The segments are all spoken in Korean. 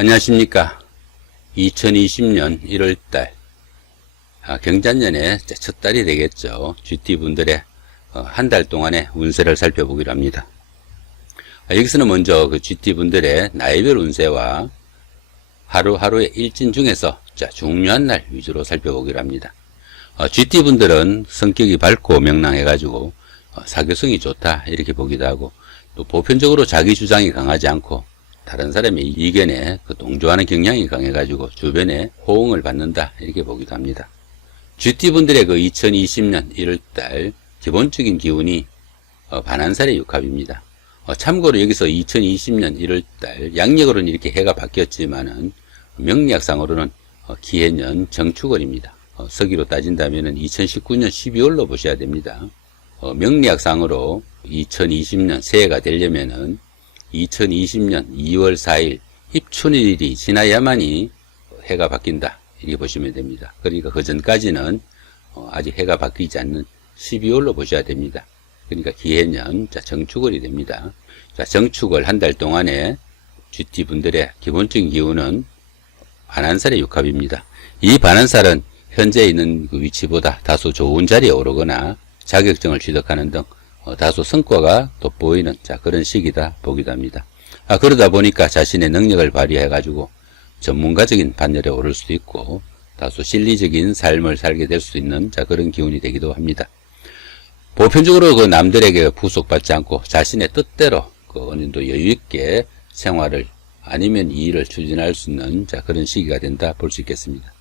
안녕하십니까. 2020년 1월달 경자년의 첫 달이 되겠죠. GT분들의 한 달 동안의 운세를 살펴보기로 합니다. 여기서는 먼저 그 GT분들의 나이별 운세와 하루하루의 일진 중에서 중요한 날 위주로 살펴보기로 합니다. GT분들은 성격이 밝고 명랑해가지고 사교성이 좋다 이렇게 보기도 하고, 또 보편적으로 자기 주장이 강하지 않고 다른 사람의 의견에 동조하는 경향이 강해가지고 주변에 호응을 받는다 이렇게 보기도 합니다. GT분들의 2020년 1월달 기본적인 기운이 반한살의 육합입니다. 참고로 여기서 2020년 1월달 양력으로는 이렇게 해가 바뀌었지만은 명리학상으로는 기해년 정축월입니다. 서기로 따진다면은 2019년 12월로 보셔야 됩니다. 명리학상으로 2020년 새해가 되려면은 2020년 2월 4일 입춘일이 지나야만이 해가 바뀐다 이렇게 보시면 됩니다. 그러니까 그 전까지는 아직 해가 바뀌지 않는 12월로 보셔야 됩니다. 그러니까 기해년 정축월이 됩니다. 정축월 한 달 동안에 GT분들의 기본적인 기운은 반한살의 육합입니다. 이 반한살은 현재 있는 그 위치보다 다소 좋은 자리에 오르거나 자격증을 취득하는 등 다소 성과가 돋보이는 그런 시기다 보기도 합니다. 그러다 보니까 자신의 능력을 발휘해 가지고 전문가적인 반열에 오를 수도 있고 다소 실리적인 삶을 살게 될 수 있는 그런 기운이 되기도 합니다. 보편적으로 남들에게 부속받지 않고 자신의 뜻대로 어느 정도 여유있게 생활을 아니면 이 일을 추진할 수 있는 그런 시기가 된다 볼 수 있겠습니다.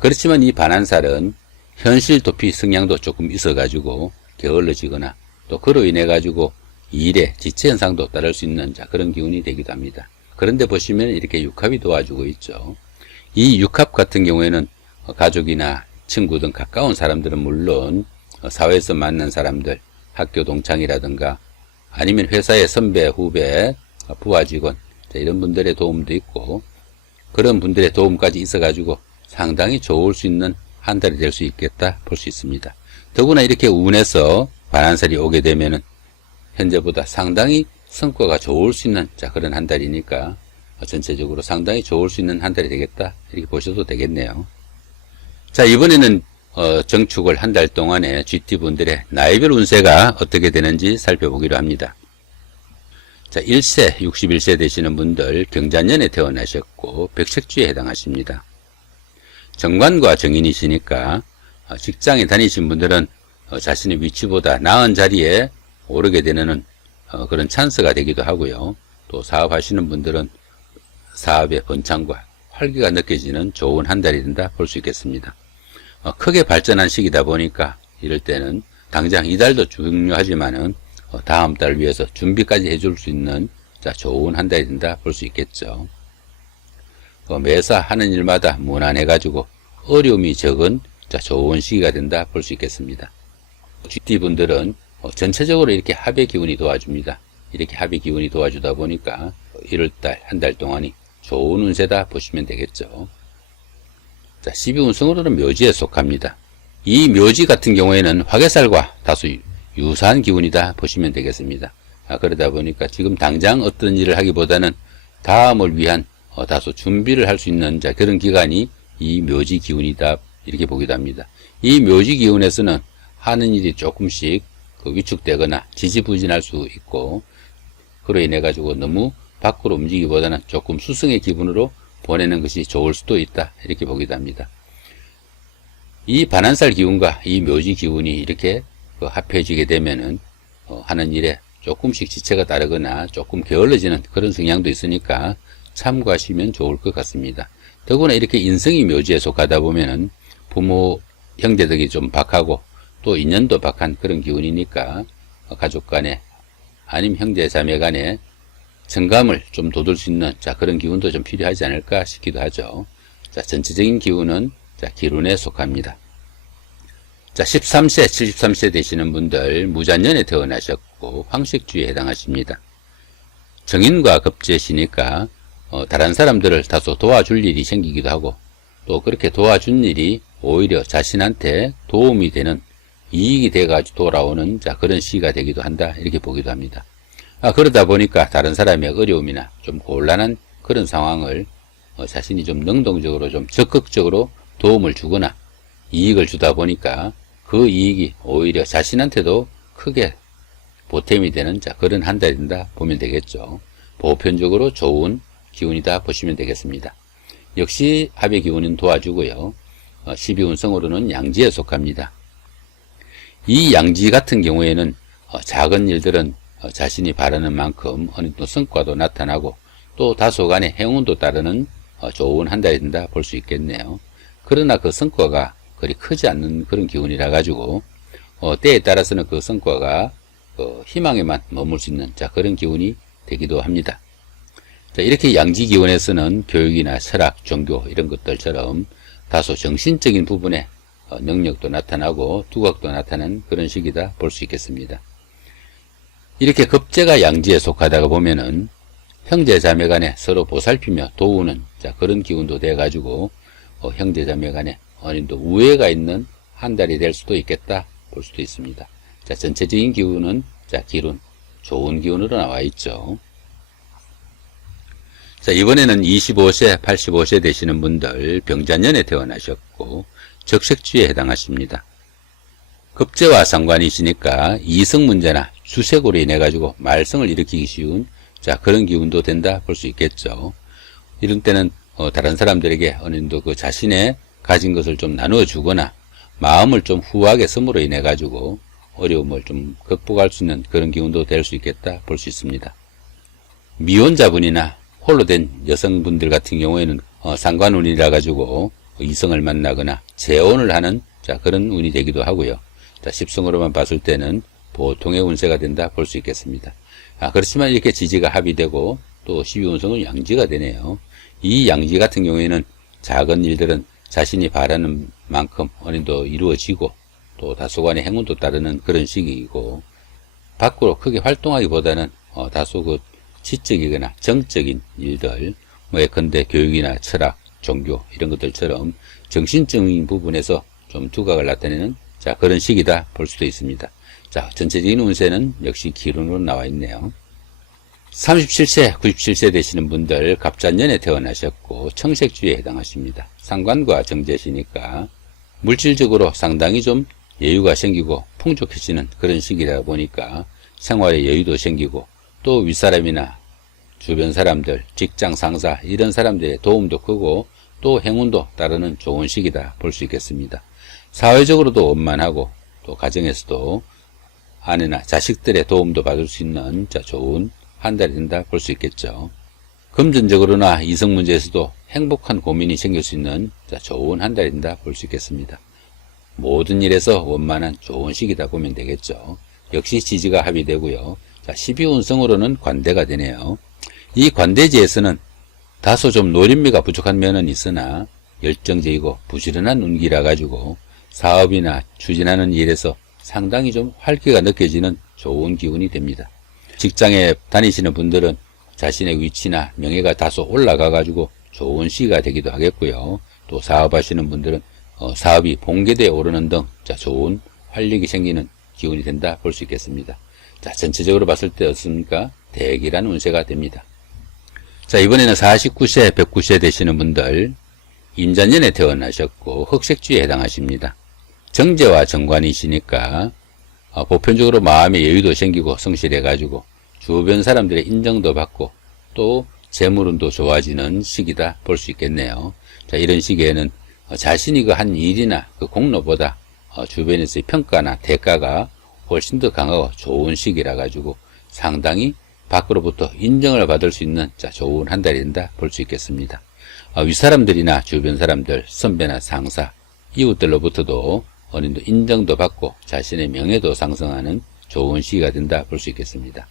그렇지만 이 반한살은 현실 도피 성향도 조금 있어 가지고 게을러지거나 또 그로 인해 가지고 일에 지체 현상도 따를 수 있는 그런 기운이 되기도 합니다. 그런데 보시면 이렇게 육합이 도와주고 있죠. 이 육합 같은 경우에는 가족이나 친구 등 가까운 사람들은 물론 사회에서 만난 사람들, 학교 동창이라든가 아니면 회사의 선배, 후배, 부하 직원 이런 분들의 도움도 있고, 그런 분들의 도움까지 있어 가지고 상당히 좋을 수 있는 한 달이 될 수 있겠다 볼 수 있습니다. 더구나 이렇게 운에서 반한살이 오게 되면은 현재보다 상당히 성과가 좋을 수 있는 그런 한 달이니까 전체적으로 상당히 좋을 수 있는 한 달이 되겠다 이렇게 보셔도 되겠네요. 이번에는 정축월 한 달 동안의 GT분들의 나이별 운세가 어떻게 되는지 살펴보기로 합니다. 1세 61세 되시는 분들 경자년에 태어나셨고 백색주에 해당하십니다. 정관과 정인이시니까 직장에 다니신 분들은 자신의 위치보다 나은 자리에 오르게 되는 그런 찬스가 되기도 하고요. 또 사업하시는 분들은 사업의 번창과 활기가 느껴지는 좋은 한 달이 된다 볼 수 있겠습니다. 크게 발전한 시기다 보니까 이럴 때는 당장 이달도 중요하지만은 다음 달 위해서 준비까지 해줄 수 있는 좋은 한 달이 된다 볼 수 있겠죠. 매사 하는 일마다 무난해 가지고 어려움이 적은 좋은 시기가 된다 볼 수 있겠습니다. GT분들은 전체적으로 이렇게 합의 기운이 도와줍니다. 이렇게 합의 기운이 도와주다 보니까 1월달 한 달 동안이 좋은 운세다 보시면 되겠죠. 12운성으로는 묘지에 속합니다. 이 묘지 같은 경우에는 화개살과 다소 유사한 기운이다 보시면 되겠습니다. 그러다 보니까 지금 당장 어떤 일을 하기보다는 다음을 위한 다소 준비를 할 수 있는 그런 기간이 이 묘지 기운이다 이렇게 보기도 합니다. 이 묘지 기운에서는 하는 일이 조금씩 위축되거나 지지부진할 수 있고, 그로 인해 가지고 너무 밖으로 움직이기보다는 조금 수성의 기분으로 보내는 것이 좋을 수도 있다 이렇게 보기도 합니다. 이 반한살 기운과 이 묘지 기운이 이렇게 합해지게 되면은 하는 일에 조금씩 지체가 따르거나 조금 게을러지는 그런 성향도 있으니까 참고하시면 좋을 것 같습니다. 더구나 이렇게 인성이 묘지에 속하다 보면은 부모 형제들이 좀 박하고 또 인연도 박한 그런 기운이니까 가족 간에 아니면 형제 자매 간에 정감을 좀 돋을 수 있는 그런 기운도 좀 필요하지 않을까 싶기도 하죠. 전체적인 기운은 기운에 속합니다. 13세, 73세 되시는 분들 무잔년에 태어나셨고 황식주에 해당하십니다. 정인과 급제시니까 다른 사람들을 다소 도와줄 일이 생기기도 하고, 또 그렇게 도와준 일이 오히려 자신한테 도움이 되는 이익이 돼가지고 돌아오는 그런 시기가 되기도 한다 이렇게 보기도 합니다. 그러다 보니까 다른 사람의 어려움이나 좀 곤란한 그런 상황을 자신이 좀 능동적으로 좀 적극적으로 도움을 주거나 이익을 주다 보니까 그 이익이 오히려 자신한테도 크게 보탬이 되는 그런 한 달이 된다 보면 되겠죠. 보편적으로 좋은 기운이다 보시면 되겠습니다. 역시 합의 기운은 도와주고요. 12운성으로는 양지에 속합니다. 이 양지 같은 경우에는 작은 일들은 자신이 바라는 만큼 어느 정도 성과도 나타나고 또 다소간의 행운도 따르는 좋은 한 달이 된다 볼 수 있겠네요. 그러나 그 성과가 그리 크지 않는 그런 기운이라 가지고 때에 따라서는 그 성과가 희망에만 머물 수 있는 그런 기운이 되기도 합니다. 이렇게 양지 기운에서는 교육이나 철학, 종교 이런 것들처럼 다소 정신적인 부분에 능력도 나타나고 두각도 나타나는 그런 시기다 볼 수 있겠습니다. 이렇게 급제가 양지에 속하다가 보면은 형제 자매 간에 서로 보살피며 도우는 그런 기운도 돼 가지고 형제 자매 간에 어느 정도 우애가 있는 한 달이 될 수도 있겠다 볼 수도 있습니다. 전체적인 기운은 기운 좋은 기운으로 나와 있죠. 이번에는 25세, 85세 되시는 분들 병자년에 태어나셨고 적색주에 해당하십니다. 급제와 상관이시니까 이성 문제나 주색으로 인해 가지고 말썽을 일으키기 쉬운 그런 기운도 된다 볼 수 있겠죠. 이런 때는 다른 사람들에게 어느 정도 그 자신의 가진 것을 좀 나누어 주거나 마음을 좀 후하게 섬으로 인해 가지고 어려움을 좀 극복할 수 있는 그런 기운도 될 수 있겠다 볼 수 있습니다. 미혼자분이나 홀로 된 여성분들 같은 경우에는 상관운이라 가지고 이성을 만나거나 재혼을 하는 그런 운이 되기도 하고요. 십성으로만 봤을 때는 보통의 운세가 된다 볼 수 있겠습니다. 그렇지만 이렇게 지지가 합의되고 또 12운성은 양지가 되네요. 이 양지 같은 경우에는 작은 일들은 자신이 바라는 만큼 어느 정도 이루어지고 또 다소간의 행운도 따르는 그런 시기이고 밖으로 크게 활동하기보다는 다소 그 지적이거나 정적인 일들 예컨대 교육이나 철학, 종교 이런 것들처럼 정신적인 부분에서 좀 두각을 나타내는 그런 시기다 볼 수도 있습니다. 전체적인 운세는 역시 기운으로 나와 있네요. 37세, 97세 되시는 분들 갑자년에 태어나셨고 청색주에 해당하십니다. 상관과 정제시니까 물질적으로 상당히 좀 여유가 생기고 풍족해지는 그런 시기다 보니까 생활에 여유도 생기고 또 윗사람이나 주변 사람들, 직장 상사 이런 사람들의 도움도 크고 또 행운도 따르는 좋은 시기다 볼 수 있겠습니다. 사회적으로도 원만하고 또 가정에서도 아내나 자식들의 도움도 받을 수 있는 좋은 한 달이 된다 볼 수 있겠죠. 금전적으로나 이성 문제에서도 행복한 고민이 생길 수 있는 좋은 한 달이 된다 볼 수 있겠습니다. 모든 일에서 원만한 좋은 시기다 보면 되겠죠. 역시 지지가 합의되고요. 12운성으로는 관대가 되네요. 이 관대지에서는 다소 좀 노린미가 부족한 면은 있으나 열정적이고 부지런한 운기라 가지고 사업이나 추진하는 일에서 상당히 좀 활기가 느껴지는 좋은 기운이 됩니다. 직장에 다니시는 분들은 자신의 위치나 명예가 다소 올라가 가지고 좋은 시기가 되기도 하겠고요. 또 사업하시는 분들은 사업이 본궤도에 오르는 등 좋은 활력이 생기는 기운이 된다 볼 수 있겠습니다. 전체적으로 봤을 때 어떻습니까? 대기란 운세가 됩니다. 이번에는 49세, 109세 되시는 분들 임자년에 태어나셨고 흑색주에 해당하십니다. 정제와 정관이시니까 보편적으로 마음의 여유도 생기고 성실해가지고 주변 사람들의 인정도 받고 또 재물운도 좋아지는 시기다 볼 수 있겠네요. 이런 시기에는 자신이 그 한 일이나 그 공로보다 주변에서의 평가나 대가가 훨씬 더 강하고 좋은 시기라 가지고 상당히 밖으로부터 인정을 받을 수 있는 좋은 한 달이 된다 볼 수 있겠습니다. 윗사람들이나 주변 사람들, 선배나 상사, 이웃들로부터도 어느 정도 인정도 받고 자신의 명예도 상승하는 좋은 시기가 된다 볼 수 있겠습니다.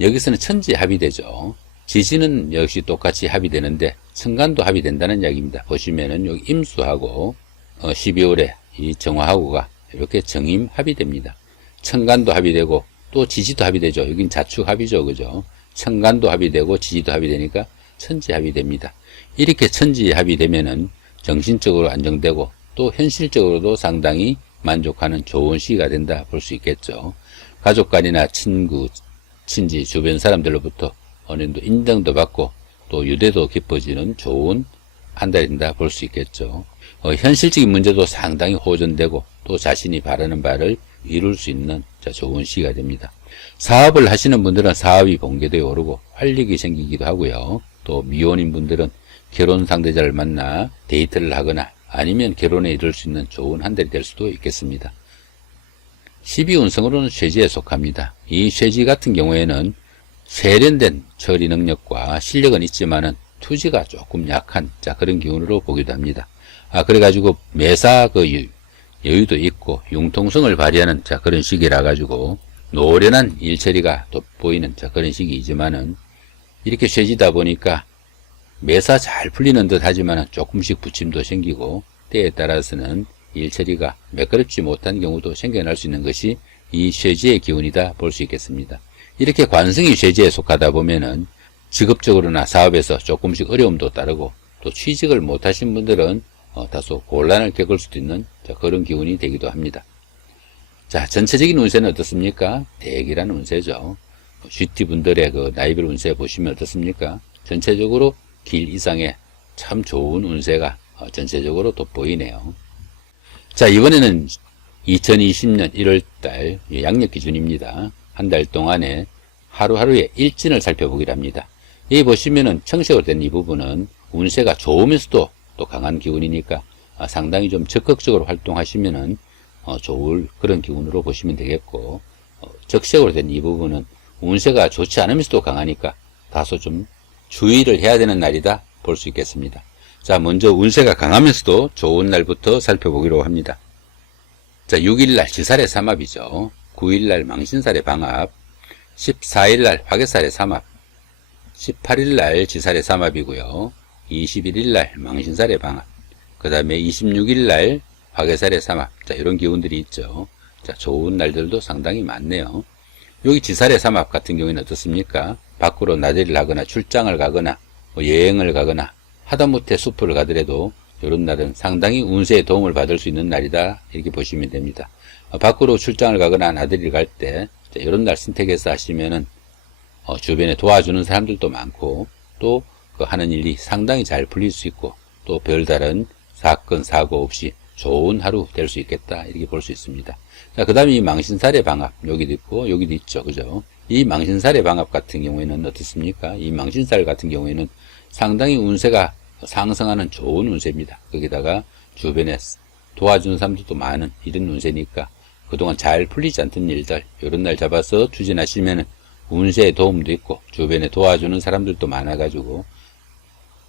여기서는 천지 합의되죠. 지지는 역시 똑같이 합의되는데 천간도 합의된다는 이야기입니다. 보시면은 여기 임수하고 12월에 이 정화하고가 이렇게 정임 합의됩니다. 천간도 합의되고 또 지지도 합의되죠. 여긴 자축 합의죠. 그죠? 천간도 합의되고 지지도 합의되니까 천지 합의됩니다. 이렇게 천지 합의되면은 정신적으로 안정되고 또 현실적으로도 상당히 만족하는 좋은 시기가 된다 볼 수 있겠죠. 가족 간이나 친구, 친지, 주변 사람들로부터 어느 정도 인정도 받고 또 유대도 깊어지는 좋은 한 달이 된다 볼 수 있겠죠. 현실적인 문제도 상당히 호전되고 또 자신이 바라는 바를 이룰 수 있는 좋은 시기가 됩니다. 사업을 하시는 분들은 사업이 번개되어 오르고 활력이 생기기도 하고요. 또 미혼인 분들은 결혼 상대자를 만나 데이트를 하거나 아니면 결혼에 이를 수 있는 좋은 한 달이 될 수도 있겠습니다. 12운성으로는 쇠지에 속합니다. 이 쇠지 같은 경우에는 세련된 처리 능력과 실력은 있지만은 투지가 조금 약한 그런 기운으로 보기도 합니다. 그래가지고 매사 여유도 있고 융통성을 발휘하는 그런 시기라 가지고 노련한 일처리가 돋보이는 그런 시기이지만은 이렇게 쇠지다 보니까 매사 잘 풀리는 듯 하지만은 조금씩 부침도 생기고 때에 따라서는 일처리가 매끄럽지 못한 경우도 생겨날 수 있는 것이 이 쇠지의 기운이다 볼 수 있겠습니다. 이렇게 관성이 쇠지에 속하다 보면은 직업적으로나 사업에서 조금씩 어려움도 따르고 또 취직을 못하신 분들은 다소 곤란을 겪을 수도 있는 그런 기운이 되기도 합니다. 전체적인 운세는 어떻습니까? 대기라는 운세죠. GT분들의 나이별 운세 보시면 어떻습니까? 전체적으로 길 이상의 참 좋은 운세가 전체적으로 돋보이네요. 이번에는 2020년 1월달 양력 기준입니다. 한 달 동안에 하루하루의 일진을 살펴보기로 합니다. 여기 보시면은 청색으로 된 이 부분은 운세가 좋으면서도 또 강한 기운이니까 상당히 좀 적극적으로 활동하시면은 좋을 그런 기운으로 보시면 되겠고, 적색으로 된 이 부분은 운세가 좋지 않으면서도 강하니까 다소 좀 주의를 해야 되는 날이다 볼 수 있겠습니다. 먼저 운세가 강하면서도 좋은 날부터 살펴보기로 합니다. 6일날 지살의 삼합이죠. 9일날 망신살의 방합, 14일날 화개살의 삼합, 18일날 지살의 삼합이고요. 21일날 망신살의 방합, 그 다음에 26일날 화개살의 삼합, 이런 기운들이 있죠. 좋은 날들도 상당히 많네요. 여기 지살의 삼합 같은 경우에는 어떻습니까? 밖으로 나들이를 하거나 출장을 가거나 여행을 가거나 하다못해 숲을 가더라도 이런 날은 상당히 운세에 도움을 받을 수 있는 날이다 이렇게 보시면 됩니다. 밖으로 출장을 가거나 나들이를 갈 때 이런 날 선택해서 하시면은 주변에 도와주는 사람들도 많고 또 그 하는 일이 상당히 잘 풀릴 수 있고 또 별다른 사건 사고 없이 좋은 하루 될 수 있겠다 이렇게 볼 수 있습니다. 그 다음에 이 망신살의 방합 여기도 있고 여기도 있죠, 그죠? 이 망신살의 방합 같은 경우에는 어떻습니까? 이 망신살 같은 경우에는 상당히 운세가 상승하는 좋은 운세입니다. 거기다가 주변에 도와주는 사람들도 많은 이런 운세니까 그동안 잘 풀리지 않던 일들 이런 날 잡아서 추진하시면 운세에 도움도 있고 주변에 도와주는 사람들도 많아가지고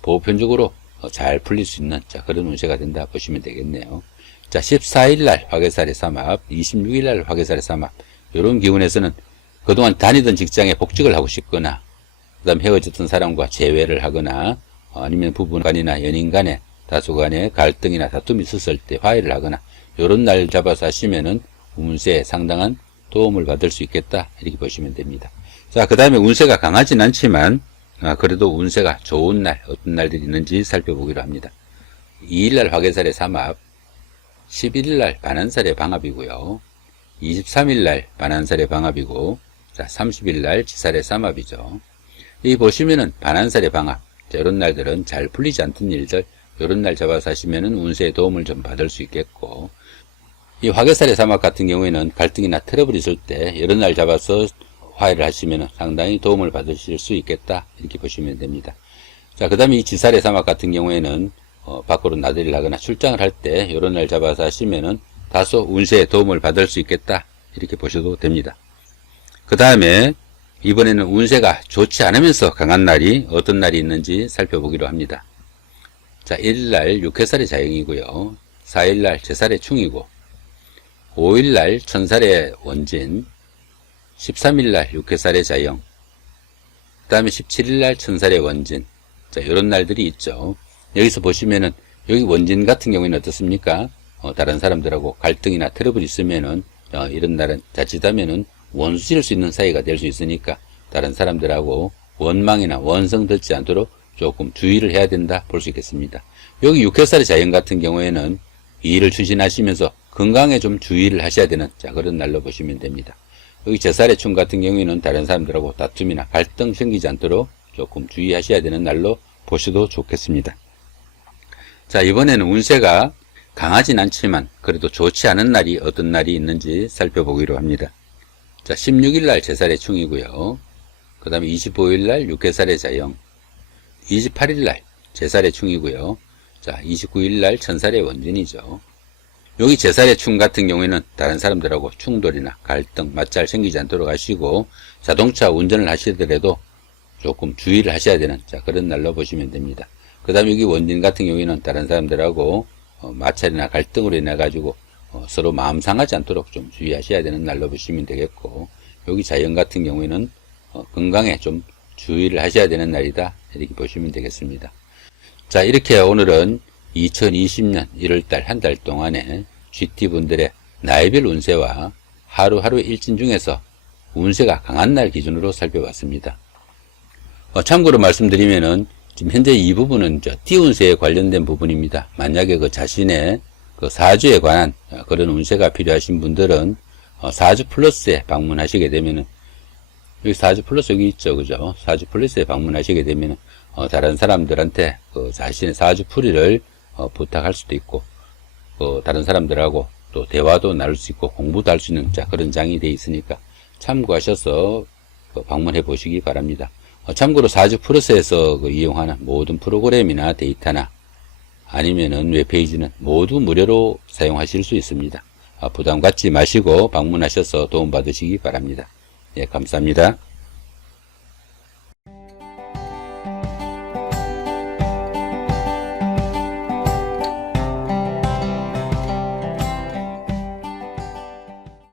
보편적으로 잘 풀릴 수 있는 그런 운세가 된다 보시면 되겠네요. 14일날 화개살의 삼합, 26일날 화개살의 삼합 이런 기운에서는 그동안 다니던 직장에 복직을 하고 싶거나 그 다음 헤어졌던 사람과 재회를 하거나 아니면 부부간이나 연인간에 다소간에 갈등이나 다툼이 있었을 때 화해를 하거나 이런 날 잡아서 하시면은 운세에 상당한 도움을 받을 수 있겠다 이렇게 보시면 됩니다. 그 다음에 운세가 강하진 않지만 그래도 운세가 좋은 날 어떤 날들이 있는지 살펴보기로 합니다. 2일날 화개살의 삼합, 11일날 반한살의 방합이고요. 23일날 반한살의 방합이고 30일날 지살의 삼합이죠. 여기 보시면은 반한살의 방합 이런 날들은 잘 풀리지 않던 일들 이런 날 잡아서 하시면은 운세에 도움을 좀 받을 수 있겠고, 이 화개살의 삼합 같은 경우에는 갈등이나 트러블이 있을 때 이런 날 잡아서 화해를 하시면 상당히 도움을 받으실 수 있겠다 이렇게 보시면 됩니다. 그 다음에 이 지살의 삼합 같은 경우에는 밖으로 나들이를 하거나 출장을 할 때 이런 날 잡아서 하시면은 다소 운세에 도움을 받을 수 있겠다 이렇게 보셔도 됩니다. 그 다음에 이번에는 운세가 좋지 않으면서 강한 날이 어떤 날이 있는지 살펴보기로 합니다. 1일날 육해살의 자영이고요. 4일날 제살의 충이고 5일날 천살의 원진, 13일날 육해살의 자영, 그 다음에 17일날 천살의 원진, 이런 날들이 있죠. 여기서 보시면은 여기 원진 같은 경우에는 어떻습니까? 다른 사람들하고 갈등이나 트러블이 있으면은 이런 날은 자칫하면은 원수질 수 있는 사이가 될 수 있으니까 다른 사람들하고 원망이나 원성 듣지 않도록 조금 주의를 해야 된다 볼 수 있겠습니다. 여기 육해살의 자연 같은 경우에는 이 일을 추진하시면서 건강에 좀 주의를 하셔야 되는 그런 날로 보시면 됩니다. 여기 제살의 충 같은 경우에는 다른 사람들하고 다툼이나 갈등 생기지 않도록 조금 주의하셔야 되는 날로 보셔도 좋겠습니다. 자, 이번에는 운세가 강하진 않지만 그래도 좋지 않은 날이 어떤 날이 있는지 살펴보기로 합니다. 자, 16일 날 제살의 충이고요. 그 다음에 25일 날 육해살의 자영, 28일 날 제살의 충이고요. 자, 29일 날 천살의 원진이죠. 여기 제살의 충 같은 경우에는 다른 사람들하고 충돌이나 갈등, 마찰 생기지 않도록 하시고, 자동차 운전을 하시더라도 조금 주의를 하셔야 되는 그런 날로 보시면 됩니다. 그 다음에 여기 원진 같은 경우에는 다른 사람들하고 마찰이나 갈등으로 인해 가지고 서로 마음 상하지 않도록 좀 주의하셔야 되는 날로 보시면 되겠고, 여기 자연 같은 경우에는 건강에 좀 주의를 하셔야 되는 날이다, 이렇게 보시면 되겠습니다. 자, 이렇게 오늘은 2020년 1월달 한 달 동안에 GT분들의 나이별 운세와 하루하루의 일진 중에서 운세가 강한 날 기준으로 살펴봤습니다. 참고로 말씀드리면은 지금 현재 이 부분은 띠운세에 관련된 부분입니다. 만약에 그 자신의 그 사주에 관한 그런 운세가 필요하신 분들은 사주 플러스에 방문하시게 되면은, 여기 사주 플러스 여기 있죠, 그죠? 사주 플러스에 방문하시게 되면은 다른 사람들한테 그 자신의 사주 풀이를 부탁할 수도 있고, 다른 사람들하고 또 대화도 나눌 수 있고 공부도 할 수 있는 그런 장이 되어 있으니까 참고하셔서 방문해 보시기 바랍니다. 참고로 사주 플러스에서 이용하는 모든 프로그램이나 데이터나 아니면은 웹페이지는 모두 무료로 사용하실 수 있습니다. 부담 갖지 마시고 방문하셔서 도움받으시기 바랍니다. 예, 감사합니다.